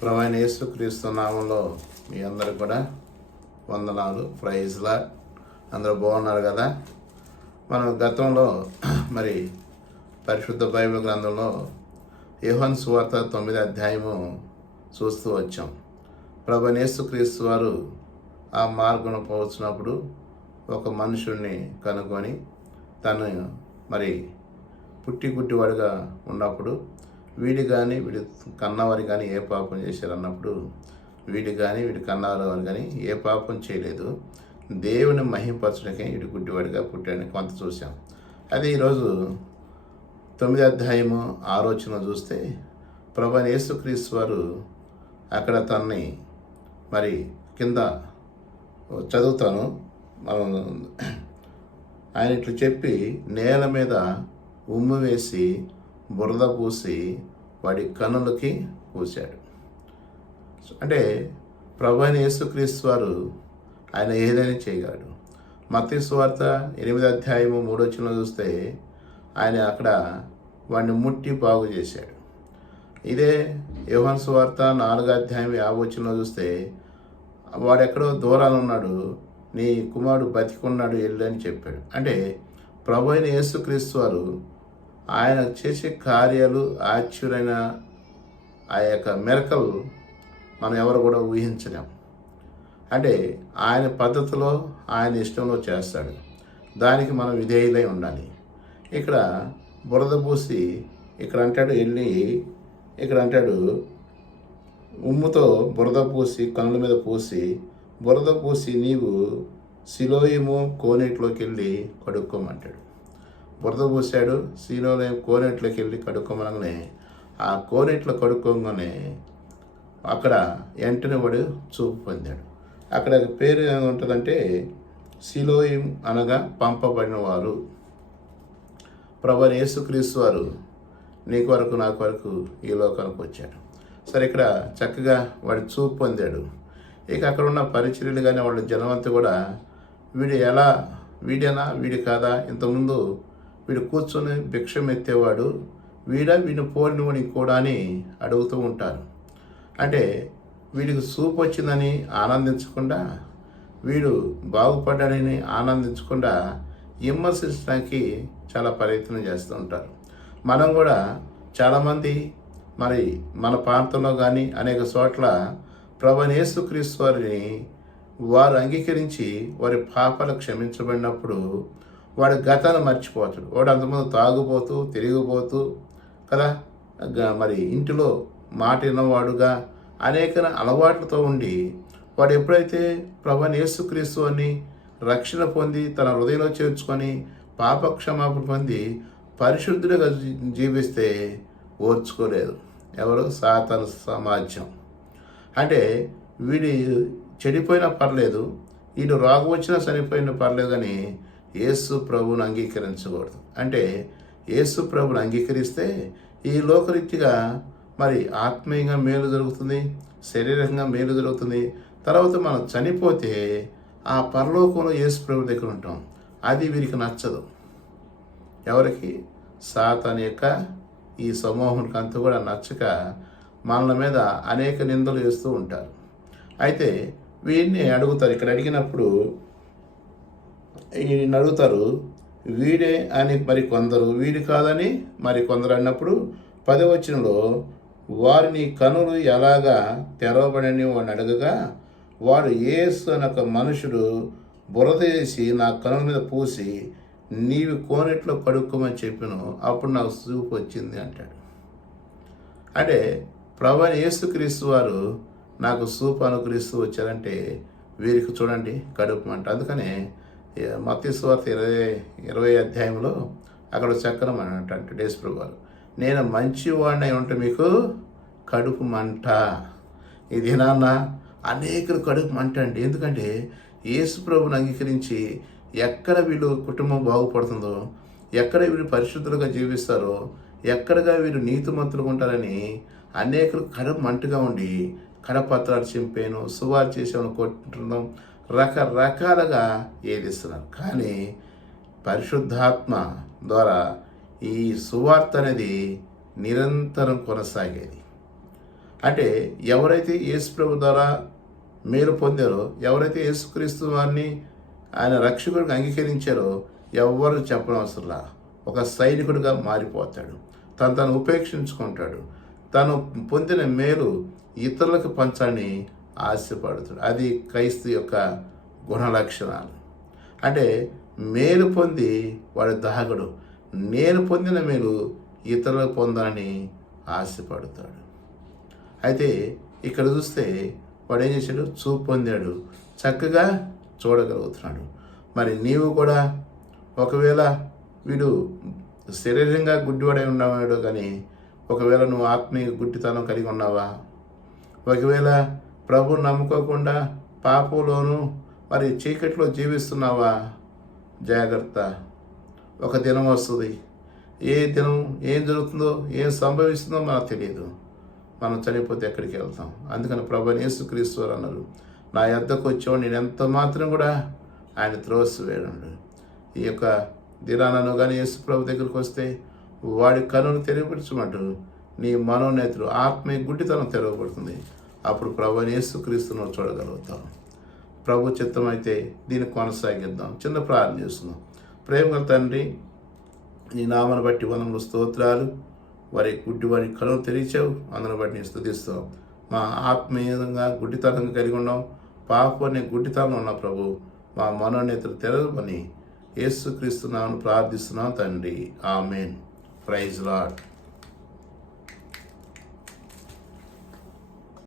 ప్రభువైన యేసుక్రీస్తు నామంలో మీ అందరు కూడా వందనాలు. ప్రైజ్లా అందరూ బాగున్నారు కదా. మనం గతంలో మరి పరిశుద్ధ బైబిల్ గ్రంథంలో యోహాను సువార్త 9వ అధ్యాయము చూస్తూ వచ్చాం. ప్రభువైన యేసుక్రీస్తు వారు ఆ మార్గంలో పోవచ్చినప్పుడు ఒక మనుషుడిని కనుక్కొని తను మరి పుట్టిగుడ్డివాడిగా ఉన్నప్పుడు వీడి కానీ వీడి కన్నవారి కానీ ఏ పాపం చేశారు అన్నప్పుడు వీడి కానీ వీడి కన్నవారి కానీ ఏ పాపం చేయలేదు, దేవుని మహిమపరచడానికి వీడి గుడ్డివాడిగా పుట్టాడని కొంత చూసాం. అదే ఈరోజు 9వ అధ్యాయము ఆలోచన చూస్తే ప్రభువైన యేసుక్రీస్తు వారు అక్కడ తనని మరి కింద చదువుతాను. మనం ఆయన ఇట్లా చెప్పి నేల మీద ఉమ్ము వేసి బురద పూసి వాడి కన్నులకి పూశాడు. అంటే ప్రభువైన యేసుక్రీస్తు వారు ఆయన ఏదైనా చేయగలడు. మత్తయి సువార్త 8వ అధ్యాయము 3వ వచనంలో చూస్తే ఆయన అక్కడ వాడిని ముట్టి బాగు చేశాడు. ఇదే యోహాను సువార్త 4వ అధ్యాయం 50వ వచనంలో చూస్తే వాడెక్కడో దూరాన ఉన్నాడు, నీ కుమారుడు బతికున్నాడు వెళ్ళు అని చెప్పాడు. అంటే ప్రభువైన యేసుక్రీస్తు వారు ఆయన చేసే కార్యాలు ఆశ్చర్యమైన ఆ యొక్క మెరకలు మనం ఎవరు కూడా ఊహించలేం. అంటే ఆయన పద్ధతిలో ఆయన ఇష్టంలో చేస్తాడు, దానికి మనం విధేయులై ఉండాలి. ఇక్కడ బురద పూసి ఇక్కడ అంటాడు వెళ్ళి, ఇక్కడ అంటాడు ఉమ్ముతో బురద పూసి కన్నుల మీద పూసి బురద పూసి నీవు సిలోయము కోనేటిలోకి వెళ్ళి కడుక్కోమంటాడు. బురద పూసాడు, సీలోనే కోనేట్లోకి వెళ్ళి కడుక్కోమనగానే ఆ కోనేట్లో కడుక్కోగానే అక్కడ వెంటనే వాడు చూపు పొందాడు. అక్కడ పేరు ఏముంటుందంటే సిలోయిం అనగా పంపబడిన వారు. ప్రభువైన యేసుక్రీస్తు వారు నీ కొరకు నా కొరకు ఈ లోకానికి వచ్చాడు. సరే, ఇక్కడ చక్కగా వాడు చూపు పొందాడు. ఇక అక్కడ ఉన్న పరిచర్యలు కానీ వాళ్ళ జనమంతా కూడా వీడేనా వీడి కాదా, ఇంతకుముందు వీడు కూర్చొని భిక్షం ఎత్తేవాడు, వీడిని పోలినవాడిని కూడా అని అడుగుతూ ఉంటారు. అంటే వీడికి చూపు వచ్చిందని ఆనందించకుండా, వీడు బాగుపడ్డాడని ఆనందించకుండా విమర్శించడానికి చాలా ప్రయత్నం చేస్తూ ఉంటారు. మనం కూడా చాలామంది మరి మన ప్రాంతంలో కానీ అనేక చోట్ల ప్రభువైన యేసుక్రీస్తు వారిని వారు అంగీకరించి వారి పాపాలు క్షమించబడినప్పుడు వాడు గతాన్ని మర్చిపోతాడు. వాడు అంతకుముందు తాగుపోతూ తిరిగిపోతూ కదా, మరి ఇంటిలో మాట విన్నవాడుగా అనేక అలవాట్లతో ఉండి వాడు ఎప్పుడైతే ప్రభువైన యేసుక్రీస్తు అని రక్షణ పొంది తన హృదయంలో చేర్చుకొని పాపక్షమాపణ పొంది పరిశుద్ధుడిగా జీవిస్తే ఓర్చుకోలేదు ఎవరు? సాతాను సమాజం. అంటే వీడి చెడిపోయినా పర్లేదు, వీడు రోగం వచ్చినా చనిపోయినా పర్లేదు, కానీ యేసు ప్రభువును అంగీకరించకూడదు. అంటే యేసు ప్రభువును అంగీకరిస్తే ఈ లోకరీత్యగా మరి ఆత్మీయంగా మేలు జరుగుతుంది, శారీరకంగా మేలు జరుగుతుంది. తర్వాత మనం చనిపోతే ఆ పరలోకంలో యేసు ప్రభు దగ్గర ఉంటాం. అది వీరికి నచ్చదు. ఎవరికి? సాతాను యొక్క ఈ సమూహానికి అంతా కూడా నచ్చక మనల మీద అనేక నిందలు వేస్తూ ఉంటారు. అయితే వీడిని అడుగుతారు. ఇక్కడ అడిగినప్పుడు ఈయన అడుగుతారు, వీడే అని మరి కొందరు, వీడి కాదని మరి కొందరు అన్నప్పుడు 10వ వచనంలో వారిని కనులు ఎలాగా తెరవబడని వాడిని అడగగా వాడు యేసు అనే ఒక మనుషుడు బురద వేసి నా కనుల మీద పూసి నీవి కోనేట్లో కడుక్కోమని చెప్పాను, అప్పుడు నాకు చూపు వచ్చింది అంటాడు. అంటే ప్రభువైన యేసుక్రీస్తు వారు నాకు చూపు అనుగ్రహిస్తూ వచ్చారంటే వీరికి చూడండి కడుపు మంట. అందుకనే మత్తయి సువార్త 20వ అధ్యాయంలో అక్కడ చక్కరం అని అంటే యేసు ప్రభు వారు, నేను మంచివాడినై ఉంటే మీకు కడుపు మంట. ఇది నాన్న అనేకులు కడుపు మంట అండి. ఎందుకంటే యేసు ప్రభుని అంగీకరించి ఎక్కడ వీళ్ళు కుటుంబం బాగుపడుతుందో, ఎక్కడ వీళ్ళు పరిశుద్ధులుగా జీవిస్తారో, ఎక్కడగా వీళ్ళు నీతిమంతులుగా ఉంటారని అనేకులు కడుపు మంటగా ఉండి కడపత్రాలు చింపేను, సువార్ చేసేవని కొట్టుకుంటున్నాం, రకరకాలుగా ఏదిస్తున్నారు. కానీ పరిశుద్ధాత్మ ద్వారా ఈ సువార్త అనేది నిరంతరం కొనసాగేది. అంటే ఎవరైతే యేసు ప్రభు ద్వారా మేలు పొందారో, ఎవరైతే యేసుక్రీస్తు వారిని ఆయన రక్షకుడిగా అంగీకరించారో ఎవ్వరు చెప్పనవసరంలా ఒక సైనికుడిగా మారిపోతాడు. తను ఉపేక్షించుకుంటాడు. తను పొందిన మేలు ఇతరులకు పంచాలని ఆశపడుతాడు. అది క్రైస్తు యొక్క గుణ లక్షణాలు. అంటే మేలు పొంది వాడు దాగడు. నేను పొందిన మేలు ఇతరులకు పొందాలని ఆశపడతాడు. అయితే ఇక్కడ చూస్తే వాడు ఏం చేశాడు? చూపు పొందాడు, చక్కగా చూడగలుగుతున్నాడు. మరి నీవు కూడా ఒకవేళ వీడు శరీరంగా గుడ్డివాడై ఉన్నవాడు, కానీ ఒకవేళ నువ్వు ఆత్మీయ గుడ్డితనం కలిగి ఉన్నావా? ఒకవేళ ప్రభువు నమ్ముకోకుండా పాపంలోను మరి చీకట్లో జీవిస్తున్నావా? జాగ్రత్త. ఒక దినం వస్తుంది. ఏ దినం ఏం జరుగుతుందో, ఏం సంభవిస్తుందో మనకు తెలియదు. మనం చనిపోతే ఎక్కడికి వెళ్తాం? అందుకని ప్రభువైన యేసుక్రీస్తు వారు అన్నారు, నా యొద్దకు వచ్చేవాడు నేను ఎంత మాత్రం కూడా ఆయన త్రోసివేయడు. ఈ యొక్క దినాలను కానీ యేసు ప్రభు దగ్గరికి వస్తే వాడి కనును తెరవపరచమంటూ నీ మనోనేతులు ఆత్మీయ గుడ్డితనం తెరవబడుతుంది. అప్పుడు ప్రభువైన యేసుక్రీస్తును చూడగలుగుతాం. ప్రభు చిత్తం అయితే దీన్ని కొనసాగిద్దాం. చిన్న ప్రార్థన చేస్తున్నాం. ప్రేమగల తండ్రి, నీ నామను బట్టి వందనములు, స్తోత్రాలు. వారి గుడ్డి కనులు తెరిచావు, అందును బట్టి నేను స్తుతిస్తాం. మా ఆత్మీయంగా గుడ్డితనంగా కలిగి ఉన్నాం. పాపాన్ని గుడ్డితనం ఉన్న ప్రభు మా మనోనేతలు తెరవని యేసుక్రీస్తు నామమున ప్రార్థిస్తున్నాం తండ్రి. ఆమేన్. Praise lord.